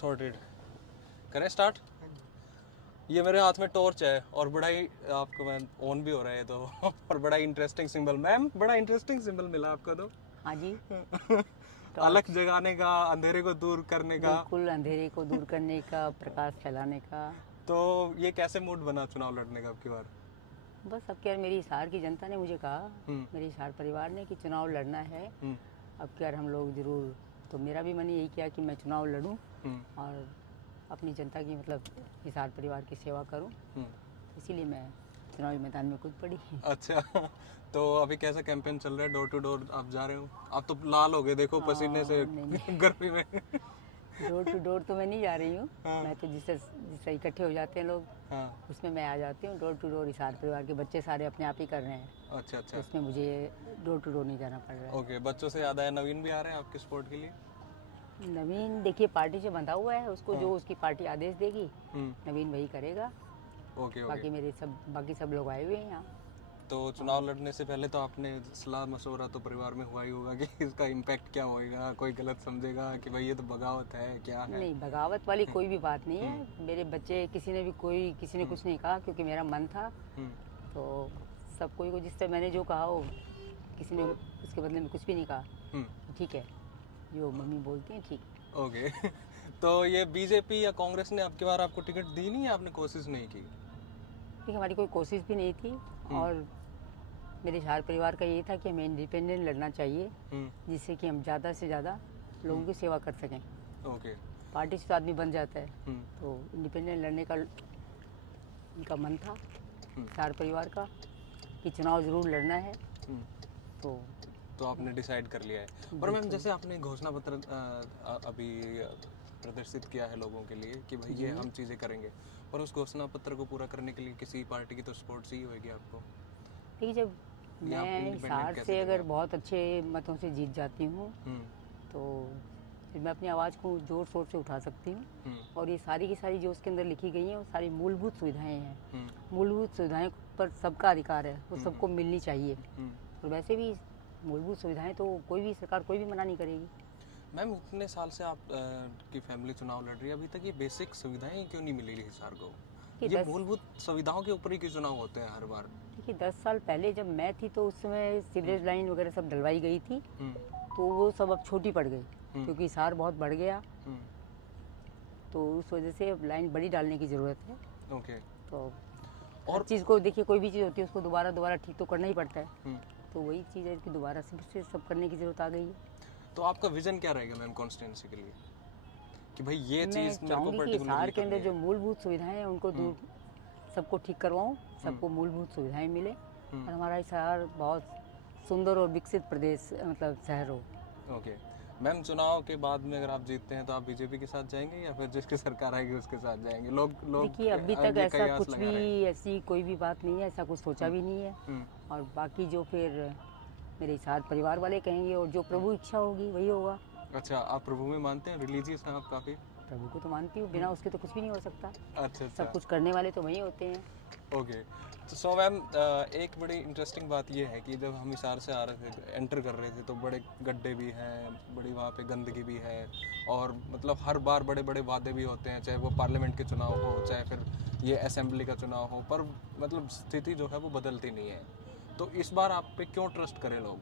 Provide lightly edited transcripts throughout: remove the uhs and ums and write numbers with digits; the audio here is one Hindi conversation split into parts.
सॉर्टेड। करें स्टार्ट। ये मेरे हाथ में टॉर्च है और बड़ा ही आपको मैं ऑन भी हो रहा है तो और बड़ा इंटरेस्टिंग सिंबल मैम, बड़ा इंटरेस्टिंग सिंबल मिला आपका तो। हाँ जी। अलग जगाने का, अंधेरे को दूर करने का। बिल्कुल, अंधेरे को दूर करने का, प्रकाश फैलाने का। तो ये कैसे मूड बना चुनाव लड़ने का अब की बार? बस अब क्या, मेरी हिसार की जनता ने मुझे कहा, हम्म। मेरे हिसार परिवार ने कि चुनाव लड़ना है। हम्म। अब क्या हम लोग ज़रूर, तो मेरा भी मन यही किया कि मैं चुनाव लड़ूं हम्म। और अपनी जनता की मतलब हिसार परिवार की सेवा करूं। हम्म। इसीलिए मैं चुनावी मैदान में कूद पड़ी। अच्छा। तो अभी कैसा कैंपेन चल रहा है? डोर टू डोर आप जा रहे हो? आप तो लाल हो गए देखो पसीने से नहीं, गर्मी में। डोर टू डोर तो मैं नहीं जा रही हूँ। हाँ। मैं तो जिससे इकट्ठे हो जाते हैं लोग, हाँ। उसमें मैं आ जाती हूँ। डोर टू डोर हिसार परिवार के बच्चे सारे अपने आप ही कर रहे हैं, अच्छा अच्छा। तो उसमें मुझे डोर टू डोर नहीं जाना पड़ रहा है। ओके, बच्चों से याद आया, नवीन भी आ रहे हैं आपके सपोर्ट के लिए? नवीन देखिए पार्टी से बंधा हुआ है, उसको जो उसकी पार्टी आदेश देगी नवीन वही करेगा। ओके बाकी ओके। बाकी सब लोग आए हुए हैं यहाँ। तो चुनाव लड़ने से पहले तो आपने सलाह मशवरा तो परिवार में हुआ ही होगा कि इसका इम्पैक्ट क्या होएगा, कोई गलत समझेगा कि भाई ये तो बगावत है, क्या है? नहीं, बगावत वाली कोई भी बात नहीं है। मेरे बच्चे किसी ने कुछ नहीं कहा, क्योंकि मेरा मन था। तो सब कोई को जिस तरह मैंने जो कहा वो किसी ने उसके बदले में कुछ भी नहीं कहा। ठीक है, जो मम्मी बोलती हैं ठीक है। ओके। तो ये बीजेपी या कांग्रेस ने आपकी बार आपको टिकट दी नहीं, आपने कोशिश नहीं की? ठीक, हमारी कोई कोशिश भी नहीं थी। और मेरे हिसार परिवार का ये था कि हमें इंडिपेंडेंट लड़ना चाहिए, जिससे कि हम ज़्यादा से ज़्यादा लोगों की सेवा कर सकें। ओके। पार्टी से तो आदमी बन जाता है, तो इंडिपेंडेंट लड़ने का उनका मन था हिसार परिवार का कि चुनाव ज़रूर लड़ना है। तो आपने डिसाइड कर लिया है। और मैम, जैसे आपने घोषणा पत्र अभी प्रदर्शित किया है लोगों के लिए कि भाई ये हम चीज़ें करेंगे, और उस घोषणा पत्र को पूरा करने के लिए किसी पार्टी की तो सपोर्ट चाहिए होगी आपको? देखिए, जब मैं हिसार से अगर बहुत अच्छे मतों से जीत जाती हूँ तो फिर मैं अपनी आवाज़ को ज़ोर शोर से उठा सकती हूँ। और ये सारी की सारी जो उसके अंदर लिखी गई हैं वो सारी मूलभूत सुविधाएं हैं। मूलभूत सुविधाएं पर सबका अधिकार है, वो सबको मिलनी चाहिए। और वैसे भी मूलभूत सुविधाएं तो कोई भी सरकार कोई भी मना नहीं करेगी। मैम, इतने साल से आप की फैमिली चुनाव लड़ रही है, अभी तक ये बेसिक सुविधाएं क्यों नहीं मिली हिसार को? ये मूलभूत सुविधाओं के ऊपर ही क्यों चुनाव होते हैं हर बार? देखिए, 10 साल पहले जब मैं थी तो उस समय सीवरेज लाइन वगैरह सब डलवाई गई थी, तो वो सब अब छोटी पड़ गई क्योंकि हिसार बहुत बढ़ गया। तो उस वजह से अब लाइन बड़ी डालने की ज़रूरत है। ओके। तो और चीज़ को देखिए, कोई भी चीज़ होती है उसको दोबारा ठीक तो करना ही पड़ता है। तो वही चीज़ है कि दोबारा से सब करने की ज़रूरत आ गई है। तो आपका विजन क्या रहेगा मैम कॉन्स्टिट्यूंसी के लिए कि भाई ये चीज़ मैं चाहूँगी कि हिसार के अंदर जो मूलभूत सुविधाएं हैं उनको दूर सबको ठीक करवाऊँ, सबको मूलभूत सुविधाएं मिले और हमारा हिसार बहुत सुंदर और विकसित प्रदेश मतलब शहर हो। ओके मैम, चुनाव के बाद में अगर आप जीतते हैं तो आप बीजेपी के साथ जाएंगे या फिर जिसकी सरकार आएगी उसके साथ जाएंगे? लोग देखिए, अभी तक ऐसा कुछ भी ऐसी कोई भी बात नहीं है, ऐसा कुछ सोचा भी नहीं है। और बाकी जो फिर मेरे हिसार परिवार वाले कहेंगे और जो प्रभु इच्छा होगी वही होगा। अच्छा, आप प्रभु में मानते हैं? रिलीजियस हैं आप काफ़ी? प्रभु को तो मानती हूँ, बिना उसके तो कुछ भी नहीं हो सकता। अच्छा। सब कुछ करने वाले तो वही होते हैं। ओके। तो सो मैम, एक बड़ी इंटरेस्टिंग बात ये है कि जब हम हिसार से आ रहे थे, एंटर कर रहे थे, तो बड़े गड्ढे भी हैं, बड़ी वहाँ पे गंदगी भी है, और मतलब हर बार बड़े बड़े वादे भी होते हैं, चाहे वो पार्लियामेंट के चुनाव हो चाहे फिर ये असेंबली का चुनाव हो, पर मतलब स्थिति जो है वो बदलती नहीं है। तो इस बार आप पे क्यों ट्रस्ट करें लोग?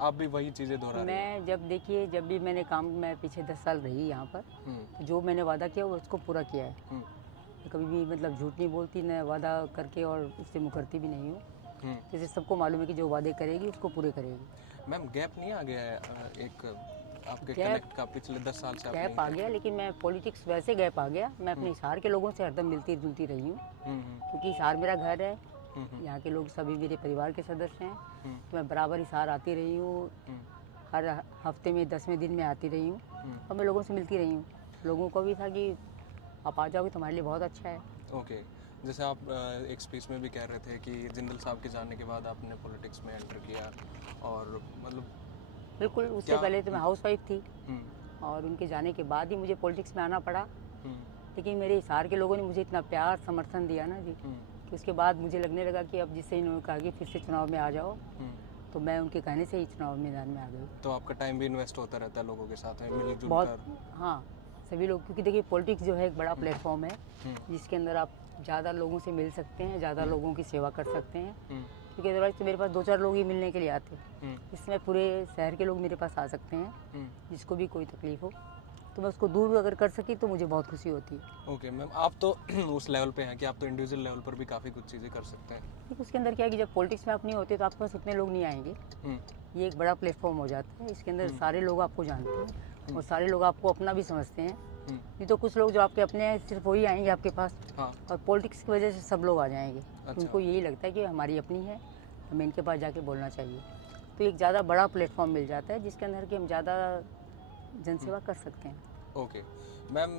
आप भी वही चीज़ें दोहरा रहे हैं। जब भी मैंने मैं पीछे 10 साल रही यहाँ पर, तो जो मैंने वादा किया वो उसको पूरा किया है। कभी भी मतलब झूठ नहीं बोलती, न वादा करके और उससे मुकरती भी नहीं हूँ। जैसे सबको मालूम है कि जो वादे करेगी उसको पूरे करेगी। मैम, गैप नहीं आ गया है एक आपके कनेक्ट का पिछले 10 साल से? गैप आ गया, लेकिन मैं पॉलिटिक्स वैसे गैप आ गया, मैं अपने हिसार के लोगों से हरदम मिलती जुलती रही हूँ। क्योंकि हिसार मेरा घर है, यहाँ के लोग सभी मेरे परिवार के सदस्य हैं। तो मैं बराबर हिसार आती रही हूँ, हर हफ्ते में 10वें दिन में आती रही हूँ और मैं लोगों से मिलती रही हूँ। लोगों को भी था कि आप आ जाओगे तो हमारे लिए बहुत अच्छा है। ओके। जैसे आप एक स्पीच में भी कह रहे थे कि जिंदल साहब के जाने के बाद आपने पॉलिटिक्स में एंटर किया, और मतलब बिल्कुल, उससे पहले तो मैं हाउसवाइफ थी और उनके जाने के बाद ही मुझे पॉलिटिक्स में आना पड़ा। लेकिन मेरे हिसार के लोगों ने मुझे इतना प्यार समर्थन दिया ना जी, कि उसके बाद मुझे लगने लगा कि अब जिससे इन्होंने कहा कि फिर से चुनाव में आ जाओ, तो मैं उनके कहने से ही चुनाव मैदान में आ गई। तो आपका टाइम भी इन्वेस्ट होता रहता है लोगों के साथ में मिलजुल बहुत, कर? हाँ, सभी लोग, क्योंकि देखिए पॉलिटिक्स जो है एक बड़ा प्लेटफॉर्म है जिसके अंदर आप ज़्यादा लोगों से मिल सकते हैं, ज़्यादा लोगों की सेवा कर सकते हैं, क्योंकि अदरवाइज तो मेरे पास 2-4 लोग ही मिलने के लिए आते हैं। इसमें पूरे शहर के लोग मेरे पास आ सकते हैं, जिसको भी कोई तकलीफ हो तो मैं उसको दूर अगर कर सकी तो मुझे बहुत खुशी होती है। ओके मैम, आप तो उस लेवल पे हैं कि आप तो इंडिविजुअल लेवल पर भी काफ़ी कुछ चीज़ें कर सकते हैं। देखिए उसके अंदर क्या है कि जब पॉलिटिक्स में आप नहीं होते तो आपके पास उतने लोग नहीं आएंगे। ये एक बड़ा प्लेटफॉर्म हो जाता है, इसके अंदर सारे लोग आपको जानते हैं और सारे लोग आपको अपना भी समझते हैं। नहीं तो कुछ लोग जो आपके अपने हैं सिर्फ वही आएंगे आपके पास, और पॉलिटिक्स की वजह से सब लोग आ जाएंगे। उनको यही लगता है कि हमारी अपनी है, हमें इनके पास जाके बोलना चाहिए। तो एक ज़्यादा बड़ा प्लेटफॉर्म मिल जाता है जिसके अंदर कि हम ज़्यादा जनसेवा कर सकते हैं। ओके मैम,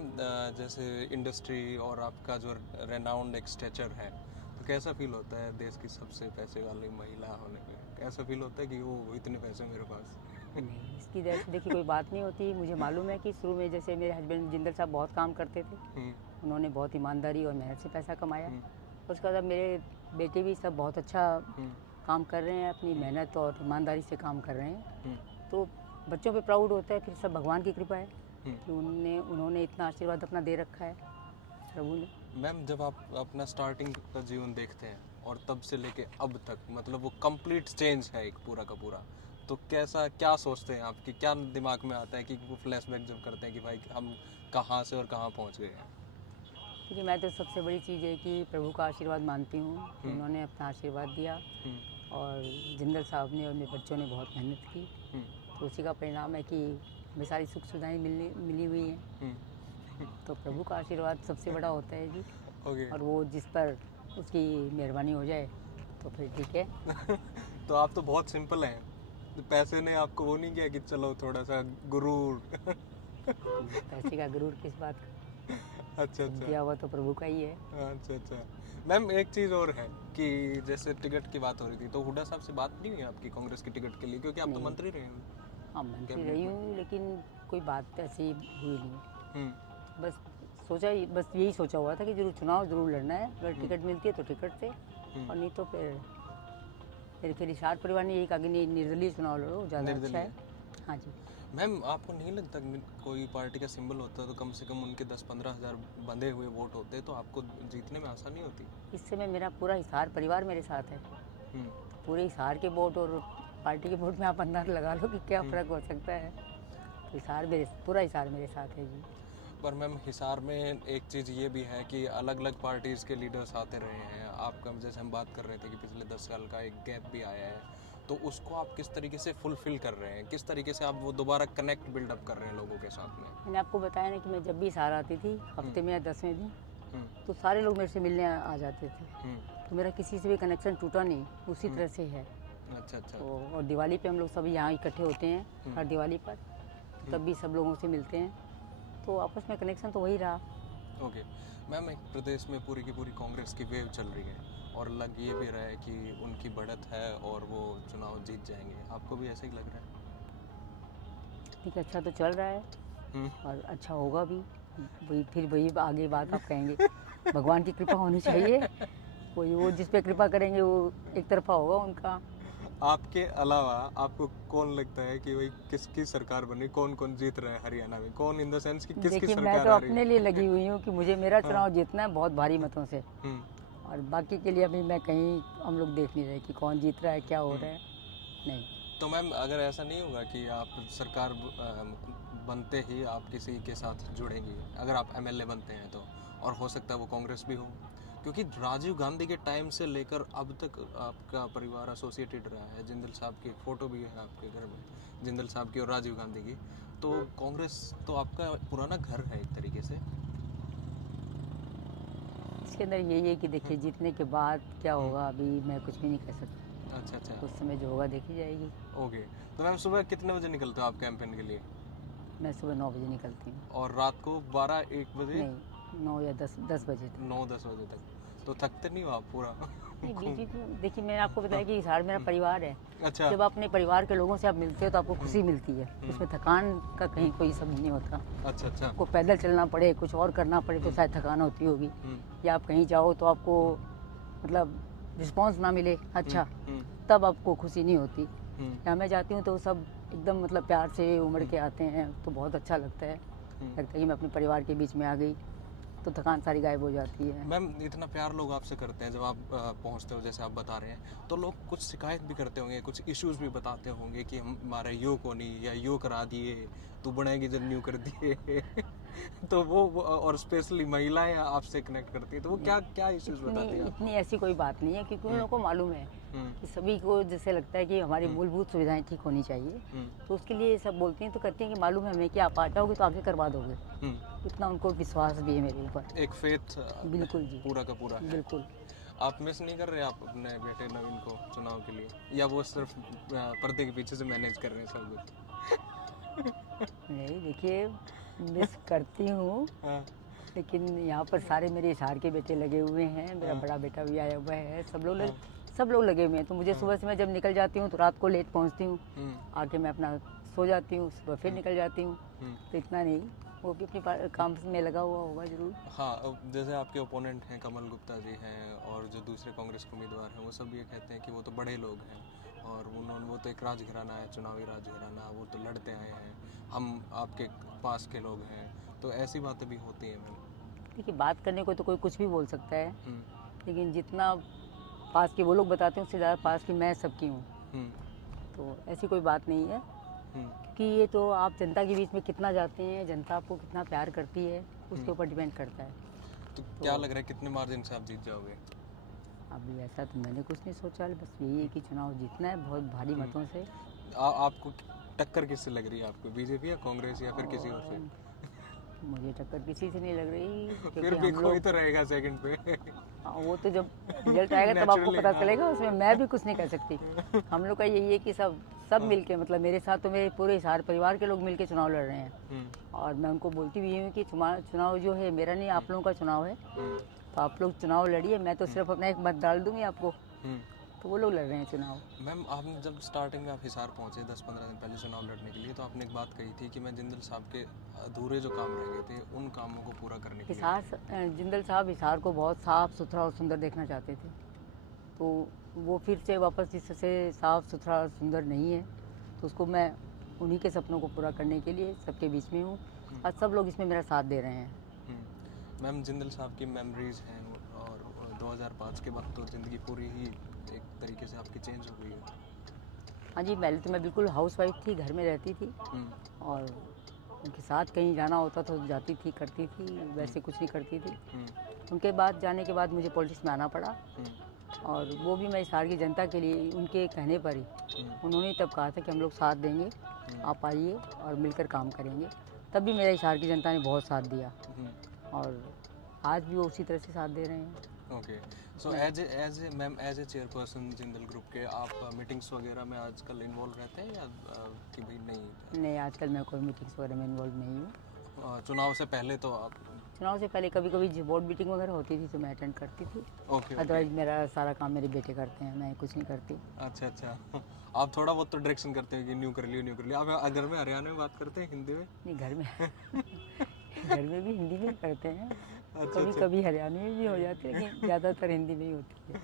जैसे इंडस्ट्री और आपका जो रेनाउंड एक स्टेचर है, तो कैसा फील होता है देश की सबसे पैसे वाली महिला होने पे? कैसा फील होता है कि वो इतने पैसे मेरे पास? नहीं, इसकी देखिए कोई बात नहीं होती। मुझे मालूम है कि शुरू में जैसे मेरे हस्बैंड जिंदल साहब बहुत काम करते थे, उन्होंने बहुत ईमानदारी और मेहनत से पैसा कमाया। और उसके बाद मेरे बेटे भी सब बहुत अच्छा काम कर रहे हैं, अपनी मेहनत और ईमानदारी से काम कर रहे हैं। तो बच्चों पे प्राउड होता है, फिर सब भगवान की कृपा है कि उन्होंने इतना आशीर्वाद अपना दे रखा है प्रभु ने। मैम, जब आप अपना स्टार्टिंग का जीवन देखते हैं और तब से लेके अब तक, मतलब वो कंप्लीट चेंज है एक पूरा का पूरा, तो कैसा, क्या सोचते हैं आपकी, क्या दिमाग में आता है कि वो फ्लैशबैक जब करते हैं कि भाई हम कहाँ से और कहाँ पहुँच गए हैं? क्योंकि मैं तो सबसे बड़ी चीज़ है कि प्रभु का आशीर्वाद मानती हूँ कि उन्होंने अपना आशीर्वाद दिया और जिंदल साहब ने और मेरे बच्चों ने बहुत मेहनत की, तो उसी का परिणाम है कि हमें सारी सुख सुविधाएँ मिली हुई हैं। तो प्रभु का आशीर्वाद सबसे बड़ा होता है जी। और वो जिस पर उसकी मेहरबानी हो जाए तो फिर ठीक है। तो आप तो बहुत सिंपल हैं, तो पैसे ने आपको वो नहीं किया कि चलो थोड़ा सा गुरूर? पैसे का गुरूर किस बात का? अच्छा, दिया हुआ तो प्रभु का ही है। अच्छा। मैम, एक चीज़ और है कि जैसे टिकट की बात हो रही थी, तो हुड्डा साहब से बात नहीं हुई आपकी कांग्रेस की टिकट के लिए, क्योंकि आप तो मंत्री रहे हैं? हाँ, मंत्री रही हूँ, लेकिन कोई बात ऐसी हुई नहीं। बस यही सोचा हुआ था कि जरूर चुनाव जरूर लड़ना है, अगर टिकट मिलती है तो टिकट से, और नहीं तो फिर हिसार परिवार ने यही कहा कि निर्दलीय चुनाव लड़ो, ज़्यादा अच्छा है। हाँ जी। मैम, आपको नहीं लगता कोई पार्टी का सिंबल होता है तो कम से कम उनके 10-15 हज़ार बंधे हुए वोट होते हैं, तो आपको जीतने में आसानी होती? इस समय मेरा पूरा हिसार परिवार मेरे साथ है। पूरे हिसार के वोट और पार्टी के वोट में आप अंदाज़ा लगा लो कि क्या फ़र्क हो सकता है। तो पूरा हिसार मेरे साथ है जी। पर मैम, हिसार में एक चीज़ ये भी है कि अलग अलग पार्टीज़ के लीडर्स आते रहे हैं। आपका जैसे हम बात कर रहे थे कि पिछले 10 साल का एक गैप भी आया है, तो उसको आप किस तरीके से फुलफ़िल कर रहे हैं? किस तरीके से आप वो दोबारा कनेक्ट बिल्डअप कर रहे हैं लोगों के साथ में? मैंने आपको बताया ना कि मैं जब भी हिसार आती थी हफ्ते में या 10वें दिन, तो सारे लोग मेरे से मिलने आ जाते थे। तो मेरा किसी से भी कनेक्शन टूटा नहीं, उसी तरह से है। अच्छा। तो और दिवाली पे हम लोग सब यहाँ इकट्ठे होते हैं हर दिवाली पर, तब भी सब लोगों से मिलते हैं, तो आपस में कनेक्शन तो वही रहा। ओके मैम, एक प्रदेश में पूरी की पूरी कांग्रेस की वेव चल रही है और लग ये भी रहा है कि उनकी बढ़त है और वो चुनाव जीत जाएंगे, आपको भी ऐसा ही लग रहा है? ठीक है, अच्छा तो चल रहा है और अच्छा होगा भी। वही आगे बात आप कहेंगे। भगवान की कृपा होनी चाहिए, वो जिस पे कृपा करेंगे वो एक तरफा होगा उनका। आपके अलावा आपको कौन लगता है कि भाई किसकी सरकार बनी, कौन जीत रहा है हरियाणा में, कौन इन द सेंस कि किसकी सरकार मैं तो अपने लिए लगी हुई हूँ कि मुझे मेरा चुनाव जीतना है बहुत भारी मतों से, और बाकी के लिए अभी मैं कहीं हम लोग देख नहीं रहे कि कौन जीत रहा है, क्या हो रहा है, नहीं। तो मैम, अगर ऐसा नहीं होगा कि आप सरकार बनते ही आप किसी के साथ जुड़ेंगी, अगर आप एमएलए बनते हैं तो, और हो सकता है वो कांग्रेस भी हो, क्योंकि राजीव गांधी के टाइम से लेकर अब तक आपका परिवार एसोसिएटेड रहा है। जिंदल साहब की फोटो भी है आपके घर में, जिंदल साहब की और राजीव गांधी की, तो कांग्रेस तो आपका पुराना घर है एक तरीके से। इसके अंदर यही है कि देखिए जीतने के बाद क्या होगा अभी मैं कुछ भी नहीं कह सकती। अच्छा। उस समय जो होगा देखी जाएगी। ओके, तो मैम सुबह कितने बजे निकलते हो आप कैंपेन के लिए? मैं सुबह 9 बजे निकलती हूँ। और रात को 12-1 बजे? नहीं, 9 या 10 बजे तक। 9-10 बजे तक। तो थकते नहीं हो आप पूरा? नहीं, बीच में देखिए मैंने आपको बताया कि हिसार मेरा परिवार है। अच्छा। जब अपने परिवार के लोगों से आप मिलते हो तो आपको खुशी मिलती है, उसमें थकान का कहीं कोई शब्द नहीं होता। अच्छा। आपको पैदल चलना पड़े, कुछ और करना पड़े तो शायद थकान होती होगी, या आप कहीं जाओ तो आपको मतलब रिस्पॉन्स ना मिले अच्छा, तब आपको खुशी नहीं होती। या मैं जाती हूँ तो सब एकदम मतलब प्यार से उमड़ के आते हैं, तो बहुत अच्छा लगता है। लगता है कि मैं अपने परिवार के बीच में आ गई, तो थकान सारी गायब हो जाती है। मैम इतना प्यार लोग आपसे करते हैं जब आप पहुंचते हो, जैसे आप बता रहे हैं, तो लोग कुछ शिकायत भी करते होंगे, कुछ इश्यूज भी बताते होंगे कि हमारे यो को नहीं, या यो करा दिए, तू बनेगी जब न्यू कर दिए तो वो और स्पेशली महिलाएं आपसे कनेक्ट करती है, तो वो क्या क्या इश्यूज बताती हैं इतनी ऐसी कोई बात नहीं है, क्योंकि उन लोगों को मालूम है हम्म, कि सभी को जैसे लगता है कि हमारी मूलभूत सुविधाएं ठीक होनी चाहिए, तो उसके लिए सब बोलती हैं, तो करती हैं कि मालूम है हमें कि आप आ जाओगे तो आके करवा दोगे। इतना उनको विश्वास भी है मेरे ऊपर। एक फेथ बिल्कुल जी, पूरा का पूरा है। बिल्कुल। आप मिस नहीं कर रहे आप अपने बेटे नवीन को चुनाव के लिए, या वो सिर्फ पर्दे के पीछे से मैनेज कर रहे हैं सब कुछ? नहीं, देखिए, मिस करती हूँ, हाँ, लेकिन यहाँ पर सारे मेरे हिसार के बेटे लगे हुए हैं, मेरा हाँ। बड़ा बेटा भी आया हुआ है, सब लोग लगे हुए हैं। तो मुझे सुबह से मैं जब निकल जाती हूँ तो रात को लेट पहुँचती हूँ, आके मैं अपना सो जाती हूँ, सुबह फिर निकल जाती हूँ। तो इतना नहीं, वो भी अपने काम में लगा हुआ होगा जरूर। हाँ, अब जैसे आपके ओपोनेंट हैं कमल गुप्ता जी हैं, और जो दूसरे कांग्रेस के उम्मीदवार हैं, वो सब ये कहते हैं कि वो तो बड़े लोग हैं, और वो तो एक राजघराना है, चुनावी राजघराना, वो तो लड़ते आए हैं, हम आपके पास के लोग हैं, तो ऐसी बातें भी होती हैं मैम। देखिए, बात करने को तो कोई कुछ भी बोल सकता है, लेकिन जितना पास की वो लोग बताते हैं उससे ज़्यादा पास की मैं सबकी हूँ, तो ऐसी कोई बात नहीं है। क्योंकि ये तो आप जनता के बीच में कितना जाते हैं, जनता आपको कितना प्यार करती है, उसके ऊपर डिपेंड करता है। तो क्या लग रहा है कितने मार्जिन से आप जीत जाओगे? अभी ऐसा तो मैंने कुछ नहीं सोचा, बस यही है कि चुनाव जीतना है बहुत भारी मतों से। आपको टक्कर किससे लग रही है, आपको बीजेपी या कांग्रेस या फिर किसी और से? मुझे टक्कर किसी से नहीं लग रही, फिर क्योंकि भी हम कोई लोग, तो रहेगा सेकंड पे। वो तो जब रिजल्ट आएगा तब आपको Naturally, पता हाँ। चलेगा, उसमें मैं भी कुछ नहीं कर सकती। हम लोग का यही है कि सब मिलके, मतलब मेरे साथ तो मेरे पूरे हिसार परिवार के लोग मिलके चुनाव लड़ रहे हैं, और मैं उनको बोलती भी हूँ कि चुनाव जो है मेरा नहीं, आप लोगों का चुनाव है, तो आप लोग चुनाव लड़िए, मैं तो सिर्फ अपना एक मत डाल दूंगी आपको। तो वो लोग लड़ रहे हैं चुनाव। मैम आपने जब स्टार्टिंग में आप हिसार पहुंचे 10-15 दिन पहले चुनाव लड़ने के लिए, तो आपने एक बात कही थी कि मैं जिंदल साहब के अधूरे जो काम रह गए थे उन कामों को पूरा करने के लिए। जिंदल साहब हिसार को बहुत साफ़ सुथरा और सुंदर देखना चाहते थे, तो वो फिर से वापस जिससे साफ़ सुथरा और सुंदर नहीं है, तो उसको मैं उन्हीं के सपनों को पूरा करने के लिए सबके बीच में हूँ, और सब लोग इसमें मेरा साथ दे रहे हैं। मैम जिंदल साहब की मेमोरीज हैं, और 2005 के बाद तो ज़िंदगी पूरी ही एक तरीके से आपकी चेंज हो गई है। हाँ जी, पहले तो मैं बिल्कुल हाउसवाइफ थी, घर में रहती थी, और उनके साथ कहीं जाना होता तो जाती थी, करती थी, वैसे कुछ नहीं करती थी। उनके बाद जाने के बाद मुझे पॉलिटिक्स में आना पड़ा, और वो भी मैं हिसार की जनता के लिए, उनके कहने पर ही, उन्होंने तब कहा था कि हम लोग साथ देंगे, आप आइए और मिलकर काम करेंगे। तब भी मेरा हिसार की जनता ने बहुत साथ दिया, और आज भी वो उसी तरह से साथ दे रहे हैं। Okay, so as a chairperson Jindal group के, आप मीटिंग्स वगैरह में आजकल इन्वॉल्व रहते हैं, या कि भाई नहीं, आजकल मैं कोई मीटिंग्स वगैरह में इन्वॉल्व नहीं हूँ। चुनाव से पहले तो आप? चुनाव से पहले कभी कभी जो बोर्ड मीटिंग वगैरह होती थी तो मैं अटेंड करती थी। ओके, अदरवाइज मेरा सारा काम मेरे बेटे करते हैं, मैं कुछ नहीं करती। अच्छा आप थोड़ा बहुत तो डायरेक्शन करते हैं कि न्यू कर लियो। आप घर में हरियाणा में बात करते हैं हिंदी में? नहीं, घर में घर में भी हिंदी में करते हैं, कभी अच्छा। कभी हरियाणवी में भी हो जाती है, लेकिन ज़्यादातर हिंदी में ही होती है।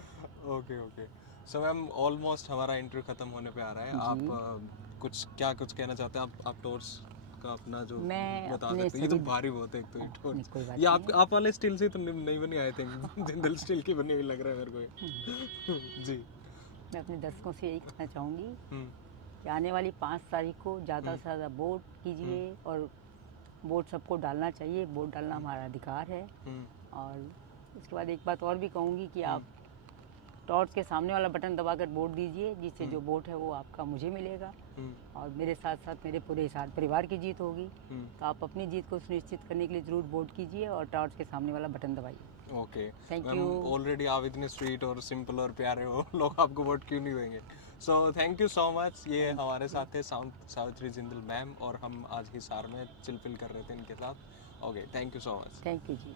ओके, सो मैम ऑलमोस्ट हमारा इंटरव्यू खत्म होने पे आ रहा है। आप कुछ कहना चाहते हैं? आप टॉर्च का अपना जो मैं बता अपने सकते हैं। ये तो भारी बहुत है एक तो ये नहीं, टॉर्च। कोई बात ये आप वाले स्टील से तो नहीं बने आए थे जिंदल स्टील की बनी हुई लग रहा है मेरे को ये। जी, मैं अपने दर्शकों से यही कहना चाहूँगी हम्म, कि आने वाली 5 तारीख को ज़्यादा से ज़्यादा वोट कीजिए, और वोट सबको डालना चाहिए, वोट डालना हमारा अधिकार है। और उसके बाद एक बात और भी कहूँगी कि आप टॉर्च के सामने वाला बटन दबाकर वोट दीजिए, जिससे जो वोट है वो आपका मुझे मिलेगा, और मेरे साथ साथ मेरे पूरे हिसार परिवार की जीत होगी। तो आप अपनी जीत को सुनिश्चित करने के लिए ज़रूर वोट कीजिए और टॉर्च के सामने वाला बटन दबाइए। Okay, Thank ma'am you. Already आप इतने स्वीट और सिंपल और प्यारे हो, लोग आपको वोट क्यों नहीं देंगे? So thank you so much. ये हमारे साथ थे सावित्री जिंदल मैम, और हम आज हिसार में चिलपिल कर रहे थे इनके साथ। Okay, thank you so much. Thank you ji.